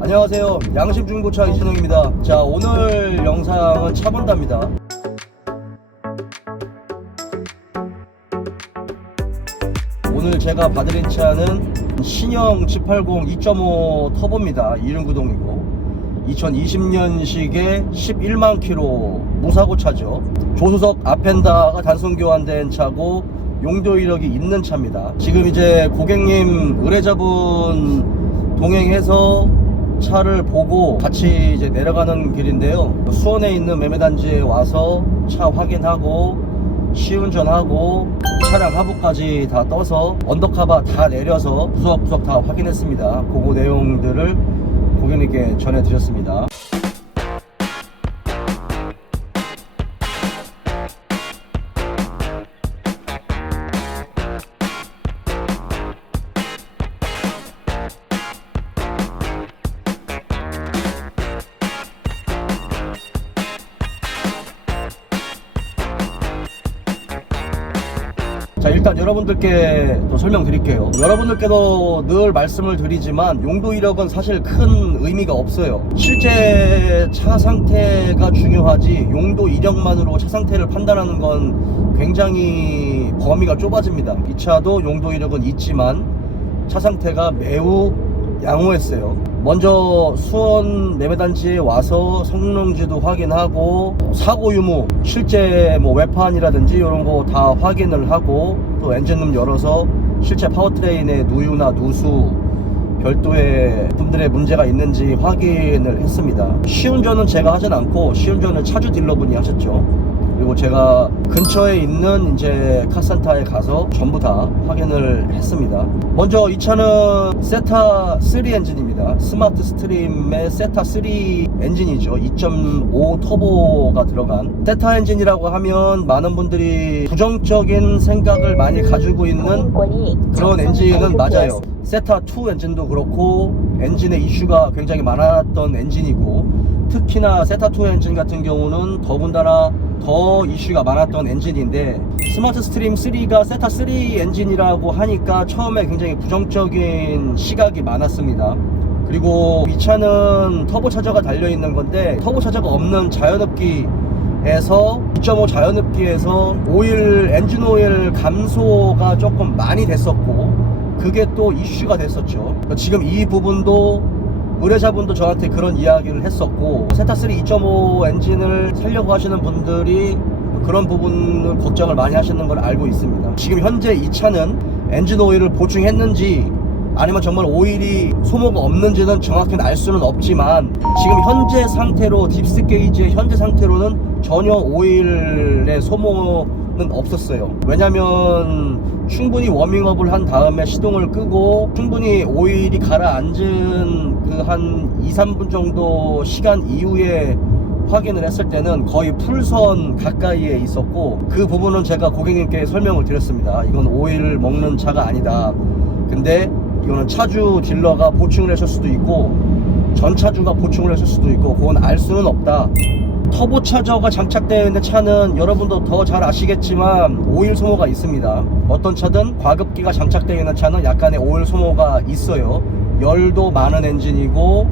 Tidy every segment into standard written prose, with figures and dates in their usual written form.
안녕하세요, 양심중고차 이진웅입니다. 자, 오늘 영상은 차본다입니다. 오늘 제가 봐드린 차는 신형 G80 2.5 터보입니다. 2륜구동이고 2020년식의 11만 킬로 무사고 차죠. 조수석 앞펜다가 단순 교환된 차고 용도 이력이 있는 차입니다. 지금 이제 고객님 의뢰자분 동행해서 차를 보고 같이 이제 내려가는 길인데요. 수원에 있는 매매단지에 와서 차 확인하고 시운전하고 차량 하부까지 다 떠서 언더카바 다 내려서 구석구석 다 확인했습니다. 그거 내용들을 고객님께 전해드렸습니다. 자, 일단 여러분들께 또 설명드릴게요. 여러분들께도 늘 말씀을 드리지만 용도 이력은 사실 큰 의미가 없어요. 실제 차 상태가 중요하지 용도 이력만으로 차 상태를 판단하는 건 굉장히 범위가 좁아집니다. 이 차도 용도 이력은 있지만 차 상태가 매우 양호했어요. 먼저 수원 매매단지에 와서 성능지도 확인하고 사고 유무, 실제 뭐 외판이라든지 이런 거 다 확인을 하고 또 엔진룸 열어서 실제 파워트레인의 누유나 누수 별도의 분들의 문제가 있는지 확인을 했습니다. 시운전은 제가 하진 않고 시운전은 차주 딜러분이 하셨죠. 그리고 제가 근처에 있는 이제 카센터에 가서 전부 다 확인을 했습니다. 먼저 이 차는 세타 3 엔진입니다. 스마트 스트림의 세타 3 엔진이죠. 2.5 터보가 들어간 세타 엔진이라고 하면 많은 분들이 부정적인 생각을 많이 가지고 있는 그런 엔진은 맞아요. 세타 2 엔진도 그렇고 엔진의 이슈가 굉장히 많았던 엔진이고 특히나 세타2 엔진 같은 경우는 더군다나 더 이슈가 많았던 엔진인데 스마트 스트림 3가 세타3 엔진이라고 하니까 처음에 굉장히 부정적인 시각이 많았습니다. 그리고 이 차는 터보 차저가 달려있는 건데 터보 차저가 없는 자연흡기에서 2.5 자연흡기에서 오일, 엔진 오일 감소가 조금 많이 됐었고 그게 또 이슈가 됐었죠. 지금 이 부분도 의뢰자분도 저한테 그런 이야기를 했었고 세타3 2.5 엔진을 살려고 하시는 분들이 그런 부분을 걱정을 많이 하시는 걸 알고 있습니다. 지금 현재 이 차는 엔진 오일을 보충했는지 아니면 정말 오일이 소모가 없는지는 정확히는 알 수는 없지만 지금 현재 상태로 딥스 게이지의 현재 상태로는 전혀 오일의 소모는 없었어요. 왜냐면 충분히 워밍업을 한 다음에 시동을 끄고 충분히 오일이 가라앉은 그 한 2-3분 정도 시간 이후에 확인을 했을 때는 거의 풀선 가까이에 있었고 그 부분은 제가 고객님께 설명을 드렸습니다. 이건 오일 먹는 차가 아니다. 근데 이거는 차주 딜러가 보충을 했을 수도 있고 전 차주가 보충을 했을 수도 있고 그건 알 수는 없다. 터보 차저가 장착되어 있는 차는 여러분도 더 잘 아시겠지만 오일 소모가 있습니다. 어떤 차든 과급기가 장착되어 있는 차는 약간의 오일 소모가 있어요. 열도 많은 엔진이고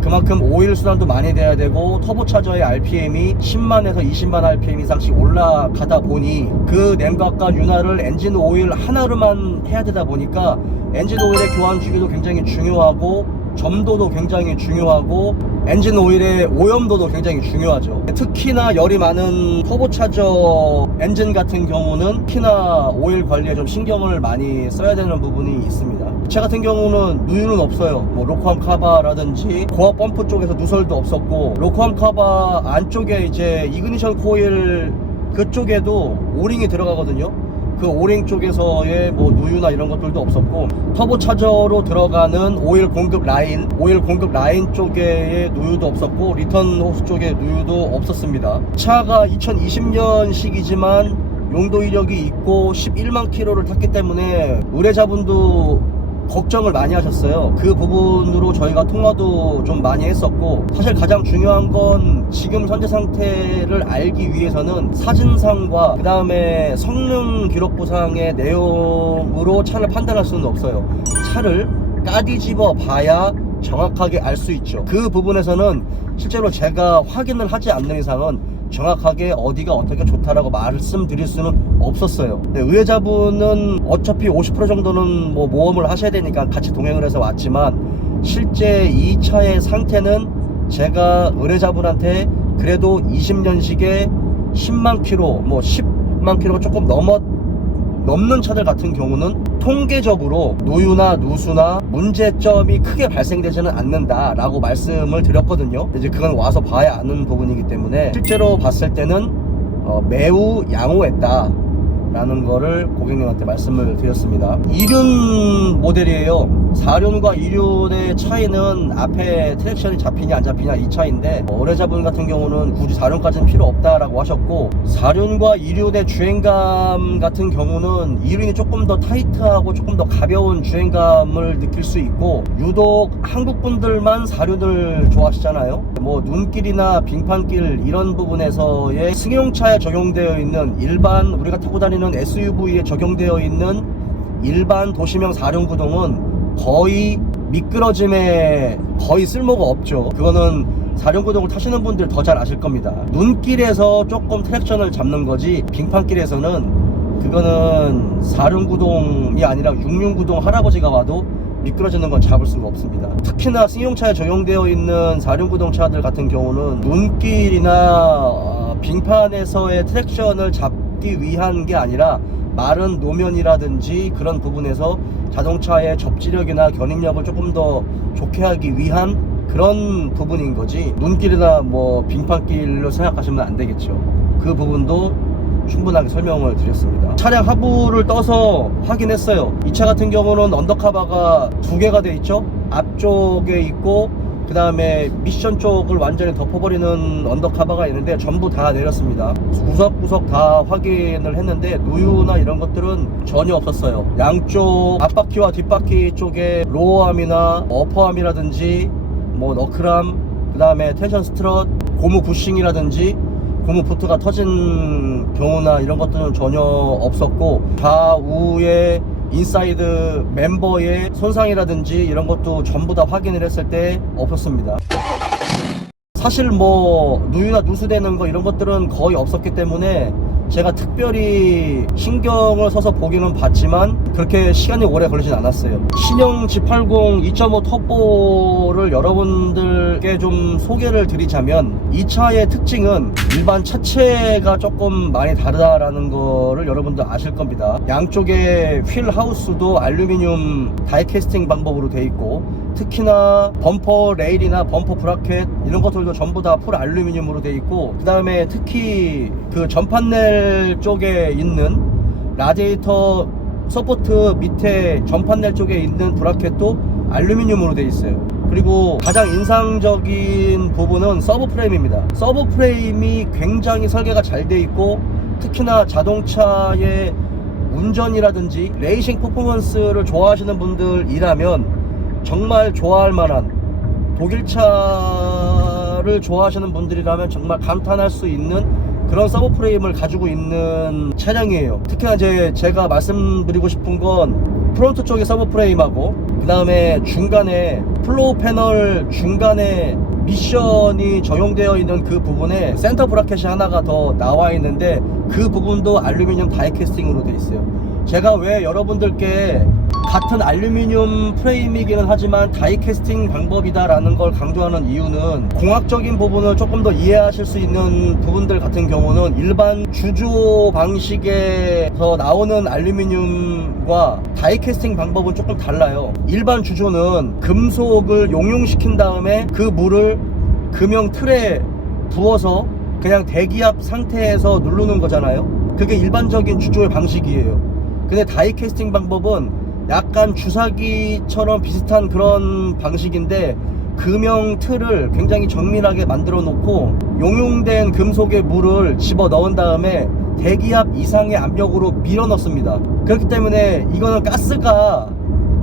그만큼 오일 순환도 많이 돼야 되고 터보 차저의 RPM이 10만에서 20만 RPM 이상씩 올라가다 보니 그 냉각과 윤활을 엔진 오일 하나로만 해야 되다 보니까 엔진 오일의 교환 주기도 굉장히 중요하고 점도도 굉장히 중요하고 엔진 오일의 오염도도 굉장히 중요하죠. 특히나 열이 많은 터보차저 엔진 같은 경우는 특히나 오일 관리에 좀 신경을 많이 써야 되는 부분이 있습니다. 제 같은 경우는 누유는 없어요. 뭐 로코암 카바라든지 고압 펌프 쪽에서 누설도 없었고 로코암 카바 안쪽에 이제 이그니션 코일 그쪽에도 오링이 들어가거든요. 그 오링 쪽에서의 뭐 누유나 이런 것들도 없었고 터보 차저로 들어가는 오일 공급 라인 쪽에 누유도 없었고 리턴 호스 쪽에 누유도 없었습니다. 차가 2020년식이지만 용도 이력이 있고 11만 킬로를 탔기 때문에 의뢰자분도 걱정을 많이 하셨어요. 그 부분으로 저희가 통화도 좀 많이 했었고 사실 가장 중요한 건 지금 현재 상태를 알기 위해서는 사진상과 그 다음에 성능 기록부상의 내용으로 차를 판단할 수는 없어요. 차를 까뒤집어 봐야 정확하게 알 수 있죠. 그 부분에서는 실제로 제가 확인을 하지 않는 이상은 정확하게 어디가 어떻게 좋다라고 말씀드릴 수는 없었어요. 네, 의뢰자분은 어차피 50% 정도는 뭐 모험을 하셔야 되니까 같이 동행을 해서 왔지만 실제 이 차의 상태는 제가 의뢰자분한테 그래도 20년식에 10만 킬로, 뭐 10만 킬로가 조금 넘는 차들 같은 경우는 통계적으로 누유나 누수나 문제점이 크게 발생되지는 않는다라고 말씀을 드렸거든요. 이제 그건 와서 봐야 아는 부분이기 때문에 실제로 봤을 때는 매우 양호했다 라는 거를 고객님한테 말씀을 드렸습니다. 2륜 모델이에요. 4륜과 2륜의 차이는 앞에 트랙션이 잡히냐 안 잡히냐 이 차이인데, 의뢰자분 같은 경우는 굳이 4륜까지는 필요 없다라고 하셨고, 4륜과 2륜의 주행감 같은 경우는 2륜이 조금 더 타이트하고 조금 더 가벼운 주행감을 느낄 수 있고, 유독 한국 분들만 4륜을 좋아하시잖아요. 뭐 눈길이나 빙판길 이런 부분에서의 승용차에 적용되어 있는 일반 우리가 타고 다니는 SUV에 적용되어 있는 일반 도시명 4륜 구동은 거의 미끄러짐에 거의 쓸모가 없죠. 그거는 4륜 구동을 타시는 분들 더 잘 아실 겁니다. 눈길에서 조금 트랙션을 잡는 거지, 빙판길에서는 그거는 4륜 구동이 아니라 6륜 구동 할아버지가 와도 미끄러지는 건 잡을 수가 없습니다. 특히나 승용차에 적용되어 있는 4륜 구동 차들 같은 경우는 눈길이나 빙판에서의 트랙션을 잡기 위한 게 아니라 마른 노면이라든지 그런 부분에서 자동차의 접지력이나 견인력을 조금 더 좋게 하기 위한 그런 부분인 거지, 눈길이나 뭐 빙판길로 생각하시면 안 되겠죠. 그 부분도 충분하게 설명을 드렸습니다. 차량 하부를 떠서 확인했어요. 이 차 같은 경우는 언더카바가 2개가 돼 있죠. 앞쪽에 있고 그 다음에 미션 쪽을 완전히 덮어버리는 언더카바가 있는데 전부 다 내렸습니다. 구석구석 다 확인을 했는데 누유나 이런 것들은 전혀 없었어요. 양쪽 앞바퀴와 뒷바퀴 쪽에 로어암이나 어퍼암이라든지 뭐 너클암, 그 다음에 텐션 스트럿, 고무 부싱이라든지 고무 보트가 터진 경우나 이런 것들은 전혀 없었고, 좌우에 인사이드 멤버의 손상이라든지 이런 것도 전부 다 확인을 했을 때 없었습니다. 사실 뭐 누유나 누수되는 거 이런 것들은 거의 없었기 때문에 제가 특별히 신경을 써서 보기는 봤지만 그렇게 시간이 오래 걸리진 않았어요. 신형 G80 2.5 터보를 여러분들께 좀 소개를 드리자면, 이 차의 특징은 일반 차체가 조금 많이 다르다라는 거를 여러분들 아실 겁니다. 양쪽에 휠 하우스도 알루미늄 다이캐스팅 방법으로 되어 있고, 특히나 범퍼 레일이나 범퍼 브라켓 이런 것들도 전부 다 풀 알루미늄으로 되어 있고, 그 다음에 특히 그 전판넬 쪽에 있는 라디에이터 서포트 밑에 전판넬 쪽에 있는 브라켓도 알루미늄으로 되어 있어요. 그리고 가장 인상적인 부분은 서브 프레임입니다. 서브 프레임이 굉장히 설계가 잘 되어 있고, 특히나 자동차의 운전이라든지 레이싱 퍼포먼스를 좋아하시는 분들이라면 정말 좋아할 만한, 독일차를 좋아하시는 분들이라면 정말 감탄할 수 있는 그런 서브 프레임을 가지고 있는 차량이에요. 특히나 제가 말씀드리고 싶은 건 프론트 쪽의 서브 프레임하고, 그 다음에 중간에 플로우 패널 중간에 미션이 적용되어 있는 그 부분에 센터 브라켓이 하나가 더 나와 있는데 그 부분도 알루미늄 다이캐스팅으로 되어 있어요. 제가 왜 여러분들께 같은 알루미늄 프레임이기는 하지만 다이캐스팅 방법이다 라는 걸 강조하는 이유는, 공학적인 부분을 조금 더 이해하실 수 있는 부분들 같은 경우는 일반 주조 방식에서 나오는 알루미늄과 다이캐스팅 방법은 조금 달라요. 일반 주조는 금속을 용융시킨 다음에 그 물을 금형 틀에 부어서 그냥 대기압 상태에서 누르는 거잖아요. 그게 일반적인 주조의 방식이에요. 근데 다이캐스팅 방법은 약간 주사기처럼 비슷한 그런 방식인데, 금형 틀을 굉장히 정밀하게 만들어 놓고 용융된 금속의 물을 집어 넣은 다음에 대기압 이상의 압력으로 밀어 넣습니다. 그렇기 때문에 이거는 가스가,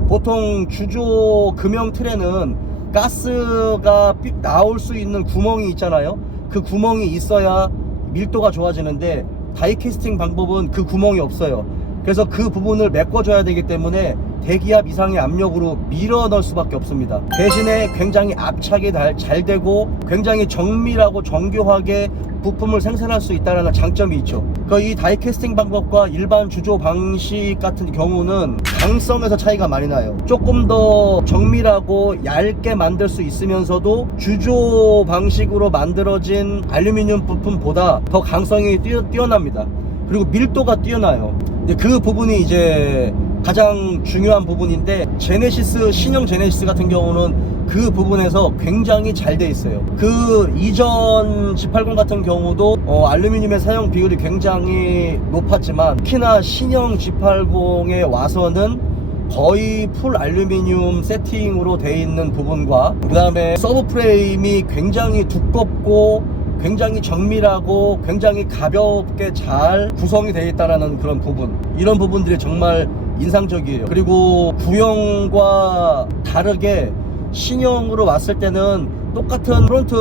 보통 주조 금형 틀에는 가스가 나올 수 있는 구멍이 있잖아요. 그 구멍이 있어야 밀도가 좋아지는데, 다이캐스팅 방법은 그 구멍이 없어요. 그래서 그 부분을 메꿔줘야 되기 때문에 대기압 이상의 압력으로 밀어 넣을 수밖에 없습니다. 대신에 굉장히 압착이 잘 되고 굉장히 정밀하고 정교하게 부품을 생산할 수 있다는 장점이 있죠. 이 다이캐스팅 방법과 일반 주조 방식 같은 경우는 강성에서 차이가 많이 나요. 조금 더 정밀하고 얇게 만들 수 있으면서도 주조 방식으로 만들어진 알루미늄 부품보다 더 강성이 뛰어납니다. 그리고 밀도가 뛰어나요. 그 부분이 이제 가장 중요한 부분인데, 제네시스, 신형 제네시스 같은 경우는 그 부분에서 굉장히 잘 돼 있어요. 그 이전 G80 같은 경우도 알루미늄의 사용 비율이 굉장히 높았지만, 특히나 신형 G80에 와서는 거의 풀 알루미늄 세팅으로 돼 있는 부분과, 그 다음에 서브 프레임이 굉장히 두껍고 굉장히 정밀하고 굉장히 가볍게 잘 구성이 되어 있다는 그런 부분, 이런 부분들이 정말 인상적이에요. 그리고 구형과 다르게 신형으로 왔을 때는 똑같은 프론트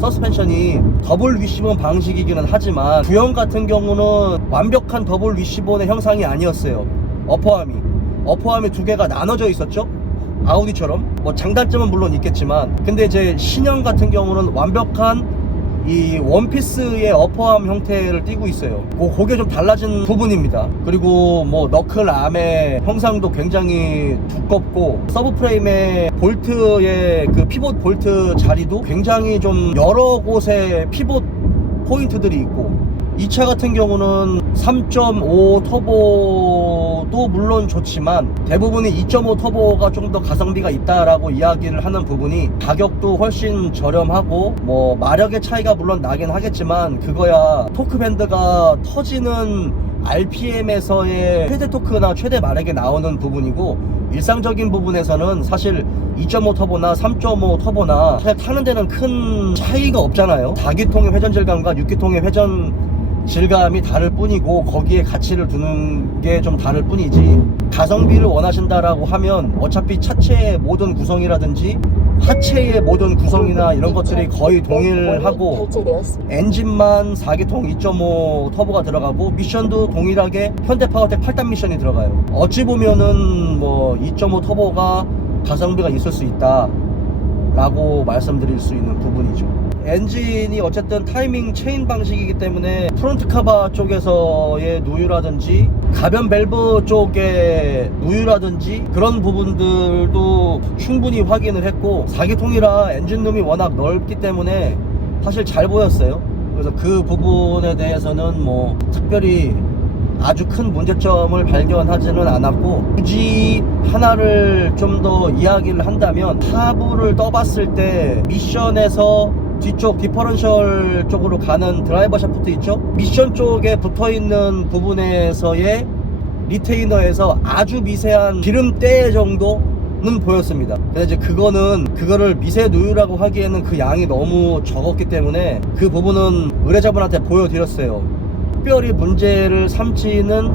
서스펜션이 더블 위시본 방식이기는 하지만, 구형 같은 경우는 완벽한 더블 위시본의 형상이 아니었어요. 어퍼암이 두 개가 나눠져 있었죠. 아우디처럼. 뭐 장단점은 물론 있겠지만, 근데 이제 신형 같은 경우는 완벽한 이 원피스의 어퍼암 형태를 띠고 있어요. 그게 좀 달라진 부분입니다. 그리고 뭐 너클 암의 형상도 굉장히 두껍고, 서브프레임의 볼트의 그 피봇 볼트 자리도 굉장히 좀 여러 곳에 피봇 포인트들이 있고, 이 차 같은 경우는 3.5 터보도 물론 좋지만 대부분이 2.5 터보가 좀 더 가성비가 있다라고 이야기를 하는 부분이, 가격도 훨씬 저렴하고 뭐 마력의 차이가 물론 나긴 하겠지만, 그거야 토크 밴드가 터지는 RPM에서의 최대 토크나 최대 마력에 나오는 부분이고, 일상적인 부분에서는 사실 2.5 터보나 3.5 터보나 사실 타는 데는 큰 차이가 없잖아요. 4기통의 회전 질감과 6기통의 회전 질감이 다를 뿐이고, 거기에 가치를 두는 게 좀 다를 뿐이지, 가성비를 원하신다라고 하면 어차피 차체의 모든 구성이라든지 하체의 모든 구성이나 이런 것들이 거의 동일하고, 엔진만 4기통 2.5 터보가 들어가고, 미션도 동일하게 현대파워텍 8단 미션이 들어가요. 어찌 보면은 뭐 2.5 터보가 가성비가 있을 수 있다 라고 말씀드릴 수 있는 부분이죠. 엔진이 어쨌든 타이밍 체인 방식이기 때문에 프론트 카바 쪽에서의 누유라든지 가변 밸브 쪽의 누유라든지 그런 부분들도 충분히 확인을 했고, 4기통이라 엔진룸이 워낙 넓기 때문에 사실 잘 보였어요. 그래서 그 부분에 대해서는 뭐 특별히 아주 큰 문제점을 발견하지는 않았고, 굳이 하나를 좀 더 이야기를 한다면, 하부를 떠봤을 때 미션에서 뒤쪽 디퍼런셜 쪽으로 가는 드라이버 샤프트 있죠? 미션 쪽에 붙어있는 부분에서의 리테이너에서 아주 미세한 기름때 정도는 보였습니다. 근데 이제 그거를 미세 누유라고 하기에는 그 양이 너무 적었기 때문에 그 부분은 의뢰자분한테 보여드렸어요. 특별히 문제를 삼지는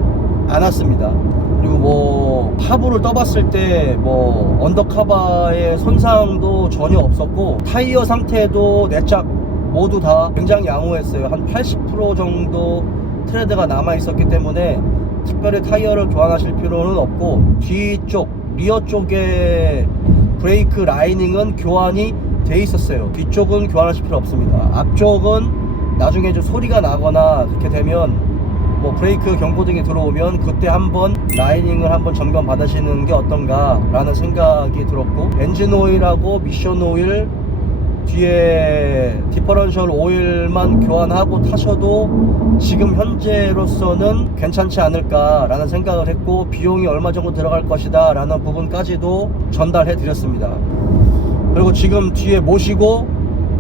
않았습니다. 그리고 뭐 하부를 떠봤을 때 뭐 언더카바의 손상도 전혀 없었고, 타이어 상태도 네 짝 모두 다 굉장히 양호했어요. 한 80% 정도 트레드가 남아 있었기 때문에 특별히 타이어를 교환하실 필요는 없고, 뒤쪽 리어 쪽에 브레이크 라이닝은 교환이 돼 있었어요. 뒤쪽은 교환하실 필요 없습니다. 앞쪽은 나중에 좀 소리가 나거나 그렇게 되면, 뭐 브레이크 경고등이 들어오면 그때 한번 라이닝을 한번 점검 받으시는 게 어떤가 라는 생각이 들었고, 엔진 오일하고 미션 오일, 뒤에 디퍼런셜 오일만 교환하고 타셔도 지금 현재로서는 괜찮지 않을까 라는 생각을 했고, 비용이 얼마 정도 들어갈 것이다 라는 부분까지도 전달해 드렸습니다. 그리고 지금 뒤에 모시고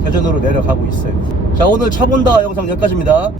대전으로 내려가고 있어요. 자, 오늘 차 본다 영상 여기까지입니다.